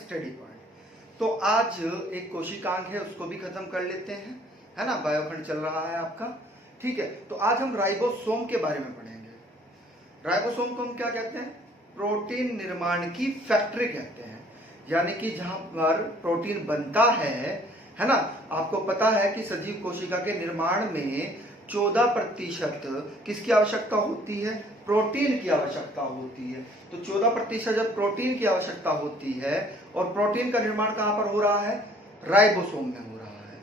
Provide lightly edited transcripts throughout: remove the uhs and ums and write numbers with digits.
Study point. तो आज एक कोशिकांग है, उसको भी खत्म कर लेते हैं, है ना। बायोखंड चल रहा है आपका, ठीक है। तो आज हम राइबोसोम के बारे में पढ़ेंगे। राइबोसोम को हम क्या कहते हैं? प्रोटीन निर्माण की फैक्ट्री कहते हैं, यानी कि जहां पर प्रोटीन बनता है ना। आपको पता है कि सजीव कोशिका के निर्माण में 14% किसकी आवश्यकता होती है? प्रोटीन की आवश्यकता होती है। तो 14% जब प्रोटीन की आवश्यकता होती है, और प्रोटीन का निर्माण कहां पर हो रहा है? राइबोसोम में हो रहा है।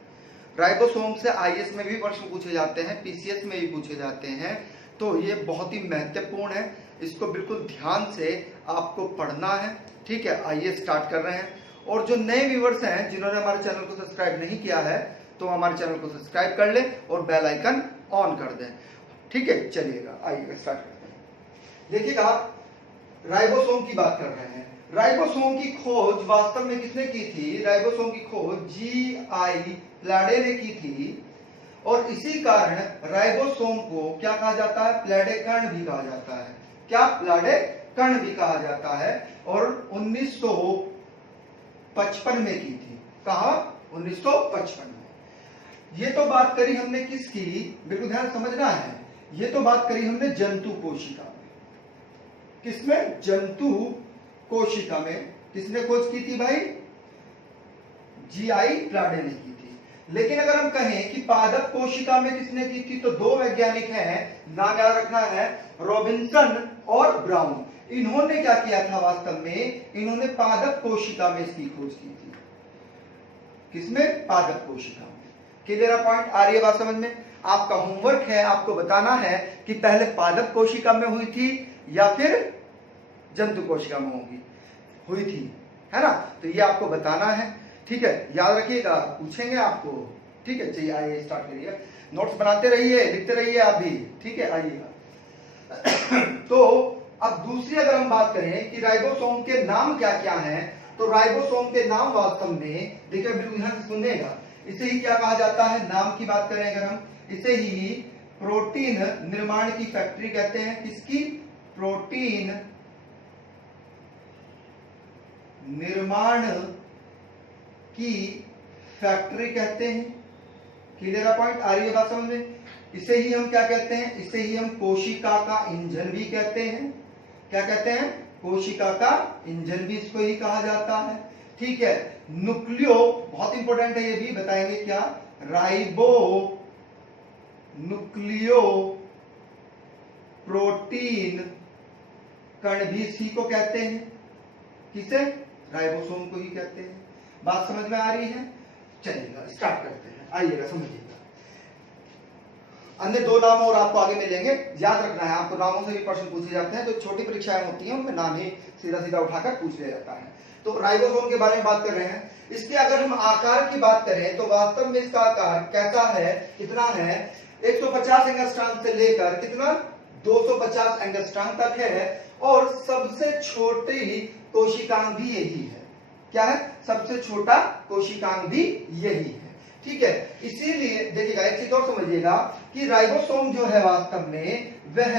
राइबोसोम से आईएएस में भी प्रश्न पूछे जाते हैं, पीसीएस में भी पूछे जाते हैं। तो ये बहुत ही महत्वपूर्ण है, इसको बिल्कुल ध्यान से आपको पढ़ना है, ठीक है। आइए स्टार्ट कर रहे हैं। और जो नए व्यूअर्स हैं जिन्होंने हमारे चैनल को सब्सक्राइब नहीं किया है, तो हमारे चैनल को सब्सक्राइब कर ले और बेल आइकन ऑन कर दें, ठीक है। चलिएगा, आइएगा स्टार्ट करते हैं। देखिएगा, राइबोसोम की बात कर रहे हैं। राइबोसोम की खोज वास्तव में किसने की थी? राइबोसोम की खोज जी.आई. प्लाडे ने की थी, और इसी कारण राइबोसोम को क्या कहा जाता है? प्लाडे कण भी कहा जाता है। क्या? प्लाडे कण भी कहा जाता है। और 1955 में की थी। कहा? 1955 में। ये तो बात करी हमने किसकी? बिल्कुल ध्यान समझना है। ये तो बात करी हमने जंतु कोशिका में। किसमें? जंतु कोशिका में। किसने खोज की थी भाई? जी.आई. प्लाडे ने की थी। लेकिन अगर हम कहें कि पादप कोशिका में किसने की थी, तो दो वैज्ञानिक हैं, नाम याद रखना है, रॉबिन्सन और ब्राउन। इन्होंने क्या किया था? वास्तव में इन्होंने पादप कोशिका में इसकी खोज की थी। किसमें? पादप कोशिका में। Clear point? आ रही है बात समझ में? आपका होमवर्क है, आपको बताना है कि पहले पादप कोशिका में हुई थी या फिर जंतु कोशिका में हुई थी, है ना। तो ये आपको बताना है, ठीक है। याद रखिएगा, पूछेंगे आपको, ठीक है। चलिए आइए स्टार्ट करिए, नोट्स बनाते रहिए, लिखते रहिए आप भी, ठीक है। आइएगा। तो अब दूसरी अगर हम बात करें कि राइबोसोम के नाम क्या क्या हैं, तो राइबोसोम के नाम वास्तव में देखिए, बिल्कुल ध्यान से सुनिएगा, इसे ही क्या कहा जाता है? नाम की बात करें अगर हम, इसे ही प्रोटीन निर्माण की फैक्ट्री कहते हैं। किसकी? प्रोटीन निर्माण की फैक्ट्री कहते हैं। Clear point? आ रही है बात समझ में? इसे ही हम क्या कहते हैं? इसे ही हम कोशिका का इंजन भी कहते हैं। क्या कहते हैं? कोशिका का इंजन भी इसको ही कहा जाता है, ठीक है। न्यूक्लियो बहुत इंपॉर्टेंट है, ये भी बताएंगे क्या? राइबो न्यूक्लियो प्रोटीन कण भी इसी को कहते हैं। किसे? राइबोसोम को ही कहते हैं। बात समझ में आ रही है? चलिएगा स्टार्ट करते हैं, आइएगा समझिएगा। अन्य दो नाम और आपको आगे मिलेंगे, याद रखना है आपको। नामों से भी प्रश्न पूछे जाते हैं, तो छोटी परीक्षाएं होती हैं, उनमें नाम ही सीधा सीधा उठाकर पूछ लिया जाता है। तो राइबोसोम के बारे में बात कर रहे हैं। इसके अगर हम आकार की बात करें, तो वास्तव में इसका आकार कैसा है? कितना है? 150 एंगस्ट्रॉम से लेकर कितना? 250 एंगस्ट्रॉम तक है। और सबसे छोटी कोशिकांग भी यही है। क्या है? सबसे छोटा कोशिकांग भी यही है, ठीक है। इसीलिए देखिएगा, एक चीज और समझिएगा कि राइबोसोम जो है वास्तव में वह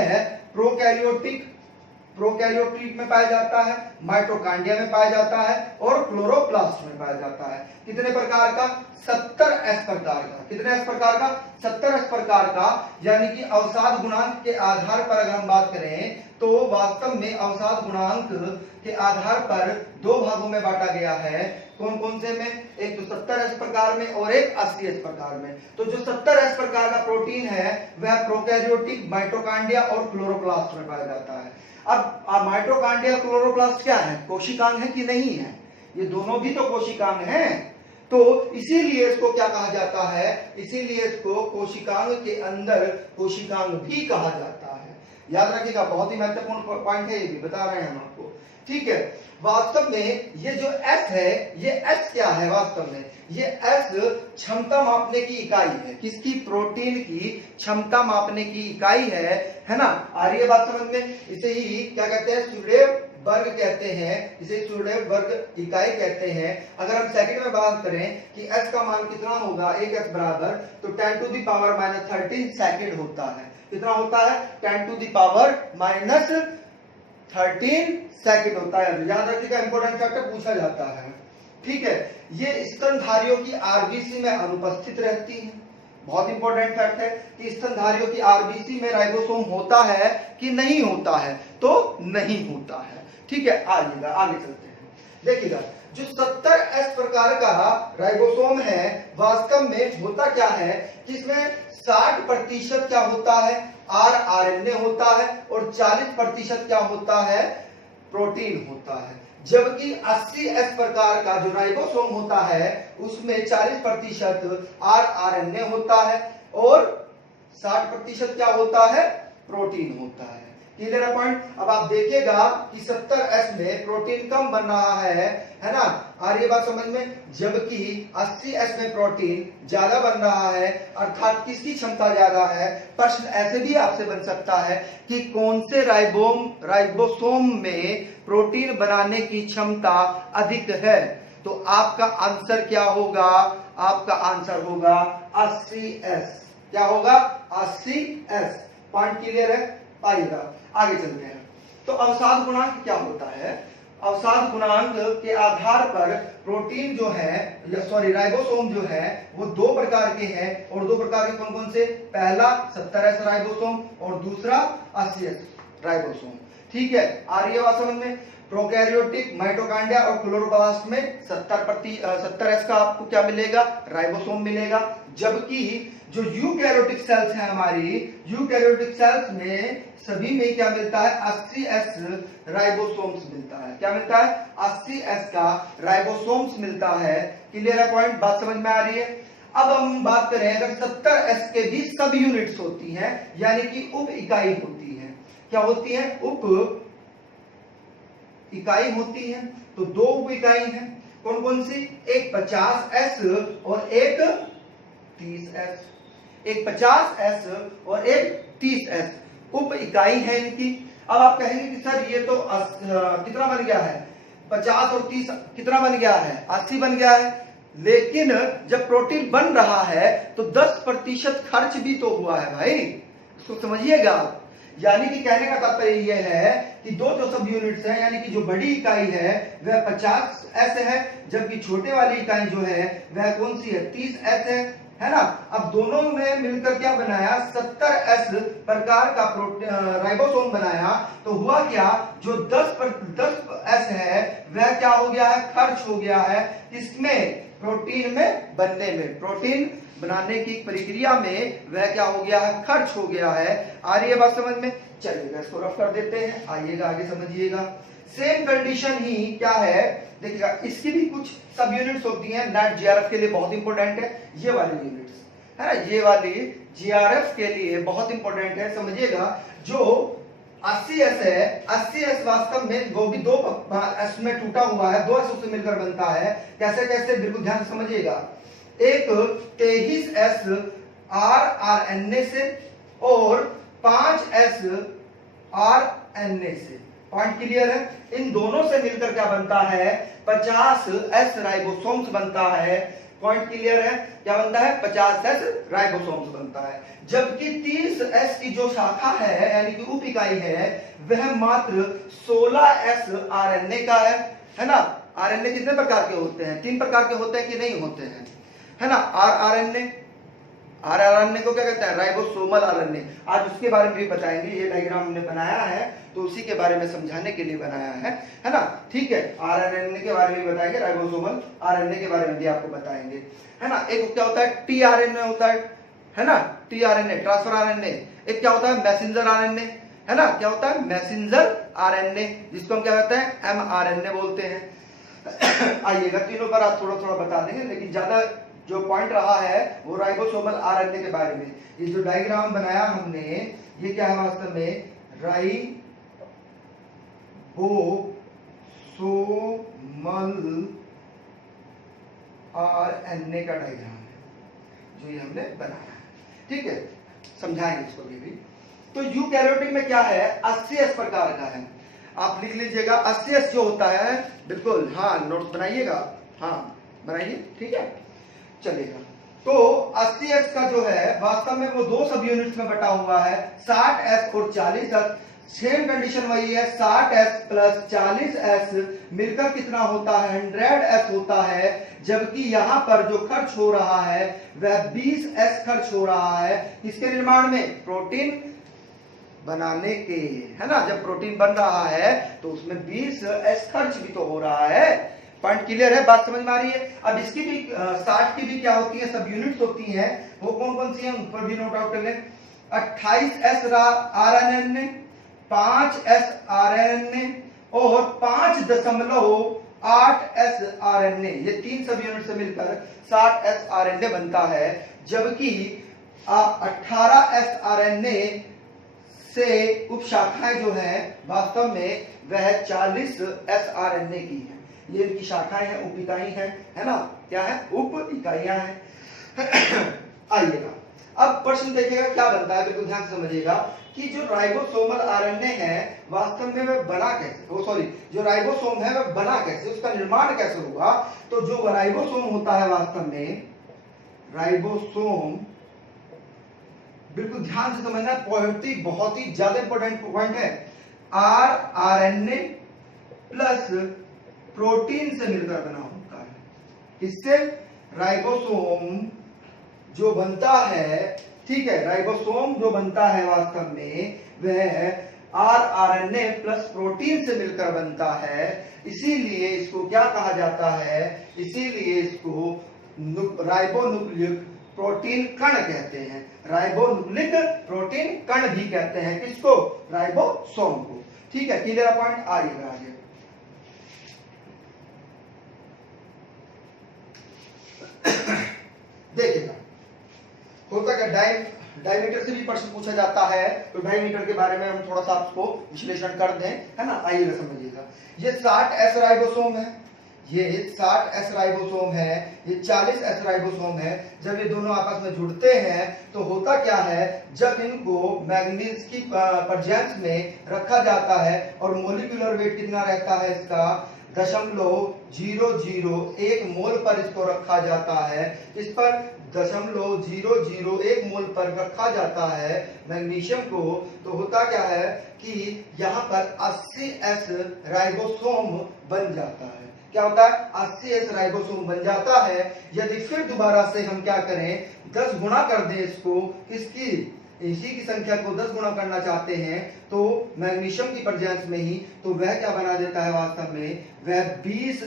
प्रोकैरियोटिक में पाया जाता है, माइटोकॉन्ड्रिया में पाया जाता है, और क्लोरोप्लास्ट में पाया जाता है। कितने प्रकार का? 70S प्रकार का। कितने S प्रकार का? 70S प्रकार का। यानी कि अवसाद गुणांक के आधार पर अगर हम बात करें, तो वास्तव में अवसाद गुणांक के आधार पर दो भागों में बांटा गया है। कौन कौन से में? एक तो 70S प्रकार में और एक 80S प्रकार में। तो जो 70S प्रकार का प्रोटीन है वह प्रोकैरियोटिक, माइटोकॉन्ड्रिया और क्लोरोप्लास्ट में पाया जाता है। अब माइटोकॉन्ड्रिया, क्लोरोप्लास्ट क्या है? कोशिकांग है कि नहीं है? ये दोनों भी तो कोशिकांग हैं। तो इसीलिए इसको क्या कहा जाता है? इसीलिए इसको कोशिकांग के अंदर कोशिकांग भी कहा जाता है। याद रखिएगा, बहुत ही महत्वपूर्ण पॉइंट है, ये भी बता रहे हैं हम आपको, ठीक है। वास्तव में ये जो S है, ये S क्या है? वास्तव में ये S क्षमता मापने की इकाई है। किसकी? प्रोटीन की क्षमता मापने की इकाई है ना। आ रही है बात समझ में? इसे ही क्या कहते हैं? सूडेव वर्ग कहते हैं। इसे सूडेव वर्ग इकाई कहते हैं। अगर हम सेकंड में बात करें कि S का मान कितना होगा, 1S बराबर, तो 10 to the power -13 सेकंड होता है। कितना होता है? 10 to the power 13 सेकंड होता है। याद रखिएगा, इंपॉर्टेंट फैक्टर पूछा जाता है। ठीक है, ये स्तनधारियों की आरबीसी में अनुपस्थित रहती है। बहुत इंपॉर्टेंट फैक्ट है कि स्तनधारियों की आरबीसी में राइबोसोम होता है कि नहीं होता है, तो नहीं होता है। ठीक है, आइएगा आगे चलते हैं। देखिएगा, जो 70S प्रकार का राइबोसोम है वास्तव में होता क्या है कि इसमें 60% क्या होता है, आरएनए होता है, और 40% क्या होता है, प्रोटीन होता है। जबकि 80S प्रकार का जो राइबोसोम होता है उसमें 40% आरएनए होता है और 60% क्या होता है, प्रोटीन होता है। क्लियर है पॉइंट। अब आप देखिएगा कि 70S में प्रोटीन कम बन रहा है ना, आ रही है बात समझ में, जबकि 80S में प्रोटीन ज्यादा बन रहा है। अर्थात किसकी क्षमता ज्यादा है। प्रश्न ऐसे भी आपसे बन सकता है कि कौन से राइबोसोम में प्रोटीन बनाने की क्षमता अधिक है, तो आपका आंसर क्या होगा, आपका आंसर होगा 80S। क्या होगा, 80S। पॉइंट क्लियर है। आइएगा आगे चलते हैं। तो अवसाद गुणांक क्या होता है। अवसाद गुणांक के आधार पर प्रोटीन जो है, सॉरी राइबोसोम जो है वो दो प्रकार के हैं, और दो प्रकार के कौन कौन से, पहला 70S राइबोसोम और दूसरा 80S राइबोसोम। ठीक है, आ रही है बात समझ में। प्रोकैरियोटिक माइटोकॉन्ड्रिया और क्लोरोप्लास्ट में 70S का आपको क्या मिलेगा, राइबोसोम मिलेगा। जबकि जो यूकैरियोटिक सेल्स हैं हमारी, यूकैरियोटिक सेल्स में सभी में क्या मिलता है, 80S राइबोसोम्स मिलता है। क्या मिलता है, 80S का राइबोसोम्स मिलता है। क्लियर है पॉइंट, बात समझ में आ रही है। अब हम बात करें, अगर 70S के भी सब यूनिट्स होती हैं, यानी कि उप इकाई होती है। क्या होती है, उप इकाई होती है। तो दो उप इकाई हैं, कौन कौन सी, एक 50S और एक 30S। एक 50S और एक 30S उप इकाई है इनकी। अब आप कहेंगे कि सर ये तो कितना बन गया है, 50 और 30 कितना बन गया है, 80 बन गया है। लेकिन जब प्रोटीन बन रहा है तो 10% खर्च भी तो हुआ है भाई, इसको समझिएगा आप। यानी कि कहने का तात्पर्य यह है कि दो जो सब यूनिट्स हैं, यानी कि जो बड़ी इकाई है वह 50S है, जबकि छोटे वाली इकाई जो है वह कौन सी है, 30S है ना। अब दोनों ने मिलकर क्या बनाया, 70S प्रकार का राइबोसोम बनाया। तो हुआ क्या, जो 10S है वह क्या हो गया है, खर्च हो गया है। इसमें प्रोटीन में बनने में, प्रोटीन बनाने की प्रक्रिया में वह क्या हो गया है, खर्च हो गया है। आ रही है बात समझ में। चलिएगा इसको रफ कर देते हैं, आइएगा आगे समझिएगा। सेम कंडीशन ही क्या है, देखिएगा इसकी भी कुछ सब यूनिट्स होती हैं। नेट जीआरएफ के लिए बहुत इंपॉर्टेंट है ये वाली यूनिट्स, है ना, ये वाली जीआरएफ के लिए बहुत इंपॉर्टेंट है, समझिएगा। जो 80S है, 80S वास्तव में वो भी दो एस में टूटा हुआ है, दो एस से मिलकर बनता है। कैसे कैसे, बिल्कुल ध्यान से समझिएगा। एक 23S आरएनए से और 5S आरएनए से। पॉइंट क्लियर है। इन दोनों से मिलकर क्या बनता है, 50S राइबोसोम्स बनता है। पॉइंट क्लियर है, क्या बनता है, 50S राइबोसोम्स बनता है। जबकि 30S की जो शाखा है, यानी कि उप इकाई है, वह मात्र 16S आरएनए का है ना। आरएनए कितने प्रकार के होते हैं, 3 प्रकार के होते हैं कि नहीं होते हैं, है ना। आरएनए को क्या कहते हैं, राइबोसोमल आरएनए। आज उसके बारे में भी बताएंगे, ये डायग्राम हमने बनाया है तो उसी के बारे में समझाने के लिए बनाया है ना। ठीक है, आरएनए के बारे में भी बताएंगे, राइबोसोमल आरएनए के बारे में भी आपको बताएंगे, है ना। एक क्या होता है, टीआरएनए होता है ना, टीआरएनए ट्रांसफर आरएनए। एक क्या होता है, मैसेंजर आरएनए, है ना। क्या होता है, मैसेंजर आरएनए, जिसको हम क्या कहते हैं, एमआरएनए बोलते हैं। आइएगा तीनों पर आप थोड़ा थोड़ा बता देंगे, लेकिन ज्यादा जो पॉइंट रहा है वो राइबोसोमल आरएनए के बारे में। ये जो डायग्राम बनाया हमने, ये क्या है वास्तव में, राइबोसोमल आरएनए का डायग्राम है जो ये हमने बनाया है। ठीक है, समझाएंगे इसको भी। तो यूकैरियोटिक में क्या है, 80S प्रकार का है। आप लिख लीजिएगा 80S जो होता है, बिल्कुल हाँ, नोट्स बनाइएगा, हाँ बनाइए, ठीक है, चलेगा। तो 80S का जो है वास्तव में वो दो सब यूनिट्स में बटा हुआ है, 60S और 40S। सेम कंडीशन वही है, 60s प्लस 40s मिलकर कितना होता है, 100s होता है, जबकि यहां पर जो खर्च हो रहा है वह 20s खर्च हो रहा है इसके निर्माण में, प्रोटीन बनाने के, है ना। जब प्रोटीन बन रहा है तो उसमें 20s खर्च भी तो हो रहा है। पॉइंट क्लियर है, बात समझ में आ रही है। अब इसकी भी 60 की भी क्या होती है, सब यूनिट्स होती हैं, वो कौन कौन सी हैं उन पर भी नोट आउट कर लें। 28s RNA, 5s RNA और 5.8s RNA, ये तीन सब यूनिट से मिलकर 60s RNA बनता है, जबकि 18s RNA से उपशाखाएं जो है वास्तव में वह 40s RNA की है। ये इनकी शाखाएं हैं, उप इकाई है ना, क्या है, उप इकाइयां हैं। आइएगा अब प्रश्न देखिएगा क्या बनता है, बिल्कुल ध्यान से समझिएगा कि जो राइबोसोमल आरएनए है वास्तव में वह बना कैसे, जो राइबोसोम है वह बना कैसे, उसका निर्माण कैसे होगा। तो जो राइबोसोम होता है वास्तव में, राइबोसोम बिल्कुल ध्यान से समझना, बहुत ही ज्यादा इंपॉर्टेंट पॉइंट है। आरएनए प्लस प्रोटीन से मिलकर बना होता है। इससे राइबोसोम जो बनता है, ठीक है, राइबोसोम जो बनता है वास्तव में वह आरएनए प्लस प्रोटीन से मिलकर बनता है। इसीलिए इसको क्या कहा जाता है, इसीलिए इसको राइबोन्यूक्लिक प्रोटीन कण कहते हैं। राइबोन्यूक्लिक प्रोटीन कण भी कहते हैं किसको, राइबोसोम को। ठीक है, क्लियर पॉइंट, आइएगा आगे। देखिएगा होता क्या, डायमीटर से भी प्रश्न पूछा जाता है, तो डायमीटर के बारे में हम थोड़ा सा आपको विश्लेषण कर दें, है ना। आइएगा समझिएगा, ये 60s राइबोसोम है, ये 60s राइबोसोम है, ये 40s राइबोसोम है। जब ये दोनों आपस में जुड़ते हैं तो होता क्या है, जब इनको मैग्नीज की प्रेजेंस में रखा जाता है और मोलिकुलर वेट कितना रहता है इसका, 0.001 मोल पर इसको रखा जाता है। इस पर 0.001 मोल पर रखा जाता है मैग्नीशियम को, तो होता क्या है कि यहाँ पर 80s राइबोसोम बन जाता है। क्या होता है, 80s राइबोसोम बन जाता है। यदि फिर दोबारा से हम क्या करें, 10 गुना कर दें इसको, किसकी, इसी की संख्या को 10 गुना करना चाहते हैं तो मैग्नीशियम की प्रेजेंस में ही, तो वह क्या बना देता है वास्तव में, वह 20s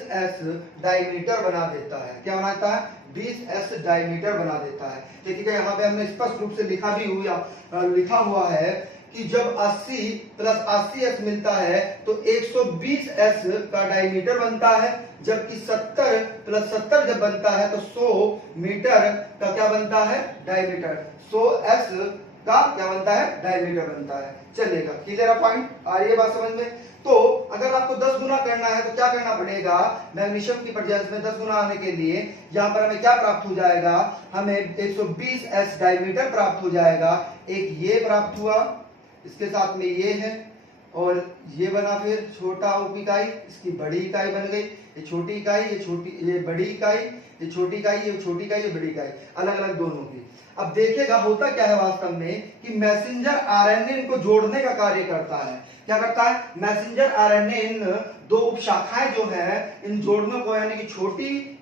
डायमीटर बना देता है। क्या बनाता है, 20s डायमीटर बना देता है। देखिए यहाँ पे हमने स्पष्ट रूप से लिखा हुआ है कि जब 80 प्लस 80s मिलता है तो 120s का डायमीटर बनता है, जबकि 70 प्लस 70 जब बनता है तो 100 मीटर का क्या बनता है, डायमीटर। 100s का क्या बनता है, डायमीटर बनता है। चलेगा, क्लियर पॉइंट, आ रही है बात समझ में। तो अगर आपको 10 गुना करना है तो क्या करना पड़ेगा, मैग्नीशियम की प्रेजेंस में 10 गुना आने के लिए यहाँ पर हमें क्या प्राप्त हो जाएगा, हमें 120s डायमीटर प्राप्त हो जाएगा। एक ये प्राप्त हुआ, इसके साथ में ये है और ये बना फिर छोटा उप इकाई, इसकी बड़ी इकाई बन गई, ये छोटी इकाई, ये बड़ी इकाई, ये छोटी इकाई, ये छोटी इकाई, ये बड़ी इकाई, अलग अलग दोनों की। अब देखिएगा होता क्या है वास्तव में कि मैसेंजर आरएनए इनको जोड़ने का कार्य करता है। क्या करता है, मैसेंजर आरएनए इन दो उपशाखाएं जो है, इन जोड़ने को, यानी कि छोटी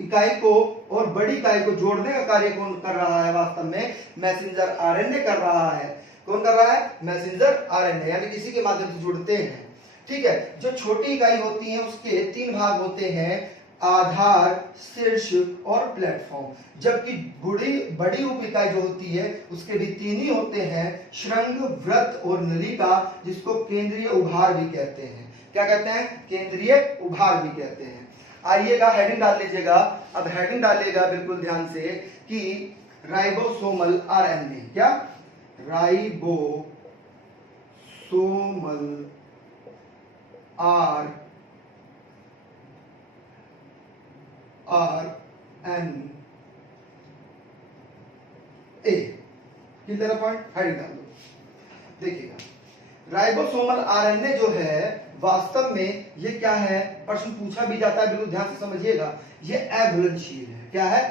इकाई को और बड़ी इकाई को जोड़ने का कार्य कौन कर रहा है, वास्तव में मैसेंजर आरएनए कर रहा है। कौन कर रहा है, मैसेंजर आरएनए, यानी किसी के माध्यम से जुड़ते हैं। ठीक है, जो छोटी इकाई होती है उसके 3 भाग होते हैं, आधार, शीर्ष और प्लेटफॉर्म, जबकि बड़ी उप इकाई जो होती है उसके भी 3 ही होते हैं, श्रृंग, वृत्त और नलिका, जिसको केंद्रीय उभार भी कहते हैं। क्या कहते हैं, केंद्रीय उभार भी कहते हैं। आइएगा हेडिंग डाल लीजिएगा, अब हेडिंग डालिएगा बिल्कुल ध्यान से कि राइबोसोमल आरएनए, क्या, ribosomal RNA, clear point, heading डाल दो। देखिएगा राइबोसोमल आरएनए जो है वास्तव में ये क्या है, प्रश्न पूछा भी जाता है, बिल्कुल ध्यान से समझिएगा। ये अघुलनशील है। क्या है,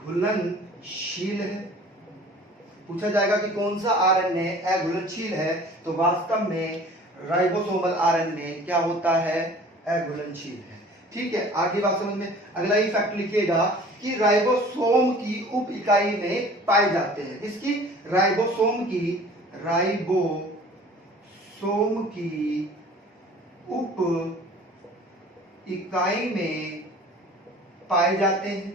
अघुलनशील है। पूछा जाएगा कि कौन सा आरएनए अघुलनशील है, तो वास्तव में राइबोसोमल आरएनए क्या होता है, अघुलनशील है। ठीक है, आगे बात समझ में। अगला ही फैक्ट लिखिएगा कि राइबोसोम की उप इकाई में पाए जाते हैं। इसकी राइबोसोम की उप इकाई में पाए जाते हैं।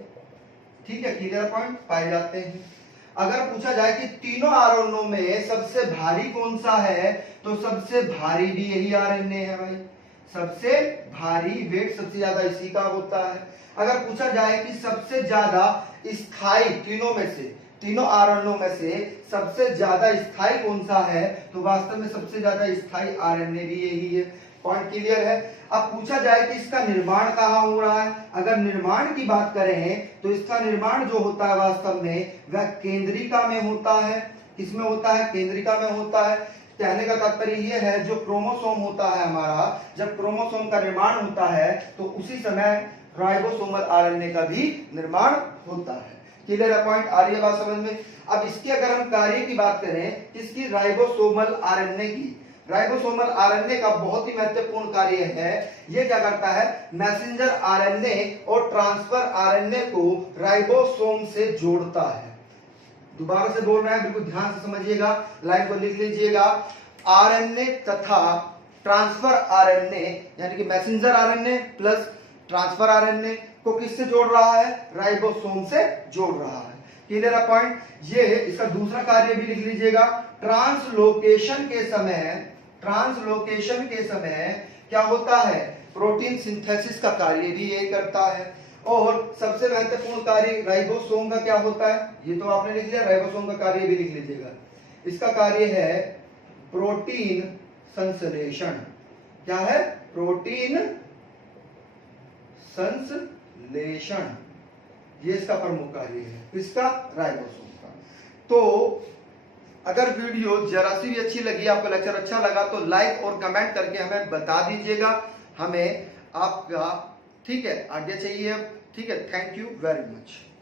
ठीक है, क्लियर पॉइंट, पाए जाते हैं। अगर पूछा जाए कि तीनों आरएनए में सबसे भारी कौन सा है, तो सबसे भारी भी यही आरएनए है भाई। सबसे भारी वेट सबसे ज्यादा इसी का होता है। अगर पूछा जाए कि सबसे ज्यादा स्थायी तीनों आरएनए में से सबसे ज्यादा स्थायी कौन सा है, तो वास्तव में सबसे ज्यादा स्थायी आरएनए भी यही है। पॉइंट क्लियर है। अब पूछा जाए कि इसका निर्माण कहाँ हो रहा है, अगर निर्माण की बात करें तो इसका निर्माण जो होता है वास्तव में वह केंद्रिका में होता है। किसमें होता है, केंद्रिका में होता है। कहने का तात्पर्य यह है, जो क्रोमोसोम होता है हमारा, जब क्रोमोसोम का निर्माण होता है तो उसी समय राइबोसोमल आरएनए का भी निर्माण होता है। क्लियर है पॉइंट, आ रही है बात समझ में। अब इसके अगर हम कार्य की बात करें, इसकी राइबोसोमल आरएनए की, राइबोसोमल आरएनए का बहुत ही महत्वपूर्ण कार्य है। ये क्या करता है, मैसेंजर आरएनए और ट्रांसफर आरएनए को राइबोसोम से जोड़ता है। दोबारा से बोल रहे हैं, बिल्कुल ध्यान से समझिएगा, लाइन को लिख लीजिएगा। आरएनए तथा ट्रांसफर आरएनए यानी कि messenger RNA plus transfer RNA को किससे जोड़ रहा है, राइबोसोम से जोड़ रहा है। क्लियर है पॉइंट। ये इसका दूसरा कार्य भी लिख लीजिएगा। ट्रांसलोकेशन के समय क्या होता है, प्रोटीन सिंथेसिस का कार्य भी ये करता है। और सबसे महत्वपूर्ण कार्य राइबोसोम का क्या होता है, ये तो आपने लिख लिया, राइबोसोम का कार्य भी लिख लीजिएगा। इसका कार्य है प्रोटीन संश्लेषण। क्या है, प्रोटीन संश्लेषण, ये इसका प्रमुख कार्य है, इसका राइबोसोम का। तो अगर वीडियो जरा सी भी अच्छी लगी, आपको लेक्चर अच्छा लगा, तो लाइक और कमेंट करके हमें बता दीजिएगा, हमें आपका ठीक है आगे चाहिए। ठीक है, थैंक यू वेरी मच।